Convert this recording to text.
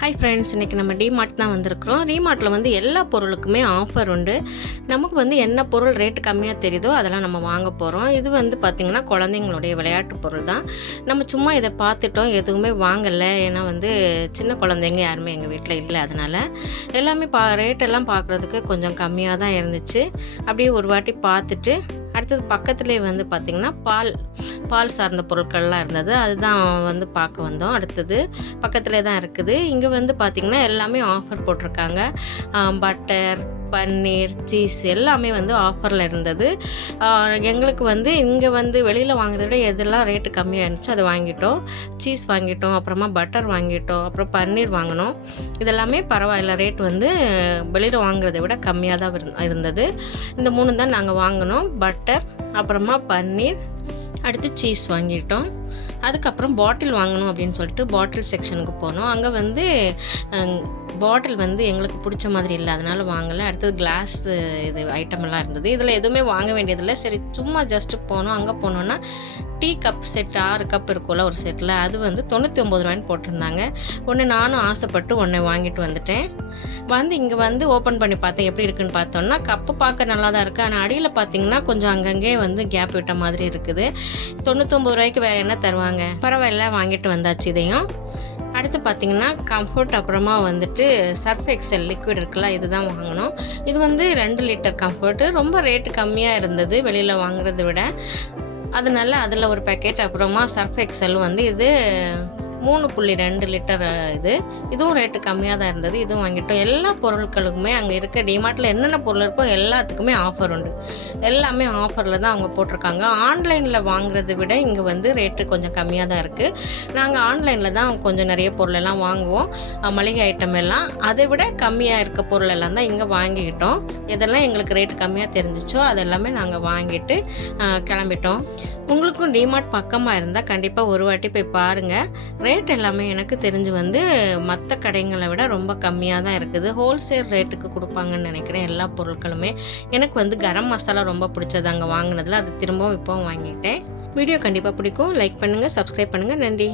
Hi friends, இன்றைக்கி நம்ம DMart தான் வந்திருக்கிறோம். டிமார்ட்டில் வந்து எல்லா பொருளுக்குமே ஆஃபர் உண்டு. நமக்கு வந்து என்ன பொருள் ரேட்டு கம்மியாக தெரியுதோ அதெல்லாம் நம்ம வாங்க போகிறோம். இது வந்து பார்த்திங்கன்னா குழந்தைங்களுடைய விளையாட்டு பொருள் தான். நம்ம சும்மா இதை பார்த்துட்டோம், எதுவுமே வாங்கலை. ஏன்னா வந்து சின்ன குழந்தைங்க யாருமே எங்கள் வீட்டில் இல்லை. அதனால் எல்லாமே ரேட்டெல்லாம் பார்க்குறதுக்கு கொஞ்சம் கம்மியாக தான் இருந்துச்சு. அப்படியே ஒரு வாட்டி பார்த்துட்டு அடுத்தது பக்கத்துலேயே வந்து பார்த்திங்கன்னா பால் சார்ந்த பொருட்கள்லாம் இருந்தது. அதுதான் வந்து பார்க்க வந்தோம். அடுத்தது பக்கத்துலேயே தான் இருக்குது. இங்கே வந்து பார்த்திங்கன்னா எல்லாமே ஆஃபர் போட்டிருக்காங்க. பட்டர், பன்னீர், சீஸ் எல்லாமே வந்து ஆஃபரில் இருந்தது. எங்களுக்கு வந்து இங்கே வந்து வெளியில் வாங்குறத விட எதெல்லாம் ரேட்டு கம்மியாக இருந்துச்சோ அதை வாங்கிட்டோம். சீஸ் வாங்கிட்டோம், அப்புறமா பட்டர் வாங்கிட்டோம், அப்புறம் பன்னீர் வாங்கினோம். இதெல்லாமே பரவாயில்ல, ரேட் வந்து வெளியில் வாங்குறதை விட கம்மியாக தான் இருந்தது. இந்த 3 தான் நாங்கள் வாங்கினோம். பட்டர், அப்புறமா பன்னீர், அடுத்து சீஸ் வாங்கிட்டோம். அதுக்கப்புறம் பாட்டில் வாங்கணும் அப்படின்னு சொல்லிட்டு பாட்டில் செக்ஷனுக்கு போனோம். அங்கே வந்து பாட்டில் வந்து எங்களுக்கு பிடிச்ச மாதிரி இல்லை, அதனால் வாங்கலை. அடுத்தது கிளாஸ் இது ஐட்டமெல்லாம் இருந்தது. இதில் எதுவுமே வாங்க வேண்டியதில்லை. சரி, சும்மா ஜஸ்ட்டு போனோம். அங்கே போனோன்னா டீ கப் செட் 6 கப் இருக்கும்ல ஒரு செட்டில், அது வந்து 99 ரூபாய்ன்னு போட்டிருந்தாங்க. ஒன்று நானும் ஆசைப்பட்டு ஒன்று வாங்கிட்டு வந்துட்டேன். இங்கே வந்து ஓப்பன் பண்ணி பார்த்தேன், எப்படி இருக்குன்னு பார்த்தோன்னா கப்பு பார்க்க நல்லா தான் இருக்குது. ஆனால் அடியில் பார்த்திங்கன்னா கொஞ்சம் அங்கங்கே வந்து கேப் விட்ட மாதிரி இருக்குது. 99 ரூபாய்க்கு வேறு என்ன தருவாங்க? பரவாயில்ல, வாங்கிட்டு வந்தாச்சு இதையும். அடுத்து பார்த்திங்கன்னா கம்ஃபர்ட், அப்புறமா வந்துட்டு சர்ஃப் எக்ஸல் லிக்விட் இருக்குல்ல, இதுதான் வாங்கினோம். இது வந்து 2 லிட்டர் கம்ஃபர்ட்டு. ரொம்ப ரேட்டு கம்மியாக இருந்தது வெளியில் வாங்குறதை விட. அதனால அதில் ஒரு பேக்கெட், அப்புறமா சர்ஃப் எக்ஸல் வந்து இது 3.2 லிட்டர் இதுவும் ரேட்டு கம்மியாக தான் இருந்தது. இதுவும் வாங்கிட்டோம். எல்லா பொருட்களுக்குமே அங்கே இருக்க டிமார்ட்டில் என்னென்ன பொருள் இருக்கோ எல்லாத்துக்குமே ஆஃபர் உண்டு. எல்லாமே ஆஃபரில் தான் அவங்க போட்டிருக்காங்க. ஆன்லைனில் வாங்குறதை விட இங்கே வந்து ரேட்டு கொஞ்சம் கம்மியாக தான் இருக்குது. நாங்கள் ஆன்லைனில் தான் கொஞ்சம் நிறைய பொருளெல்லாம் வாங்குவோம், மளிகை ஐட்டம் எல்லாம். அதை விட கம்மியாக இருக்க பொருள் எல்லாம் தான் இங்கே வாங்கிக்கிட்டோம். எதெல்லாம் எங்களுக்கு ரேட்டு கம்மியாக தெரிஞ்சிச்சோ அதெல்லாமே நாங்கள் வாங்கிட்டு கிளம்பிட்டோம். உங்களுக்கும் டிமார்ட் பக்கமாக இருந்தால் கண்டிப்பாக ஒரு வாட்டி போய் பாருங்கள். ரேட் எல்லாமே எனக்கு தெரிஞ்சு வந்து மற்ற கடைங்களை விட ரொம்ப கம்மியாக தான் இருக்குது. ஹோல்சேல் ரேட்டுக்கு கொடுப்பாங்கன்னு நினைக்கிறேன் எல்லா பொருட்களுமே. எனக்கு வந்து கரம் மசாலா ரொம்ப பிடிச்சது அங்கே வாங்கினதில். அது திரும்பவும் இப்போவும் வாங்கிட்டேன். வீடியோ கண்டிப்பாக பிடிக்கும். லைக் பண்ணுங்கள், சப்ஸ்கிரைப் பண்ணுங்கள். நன்றி.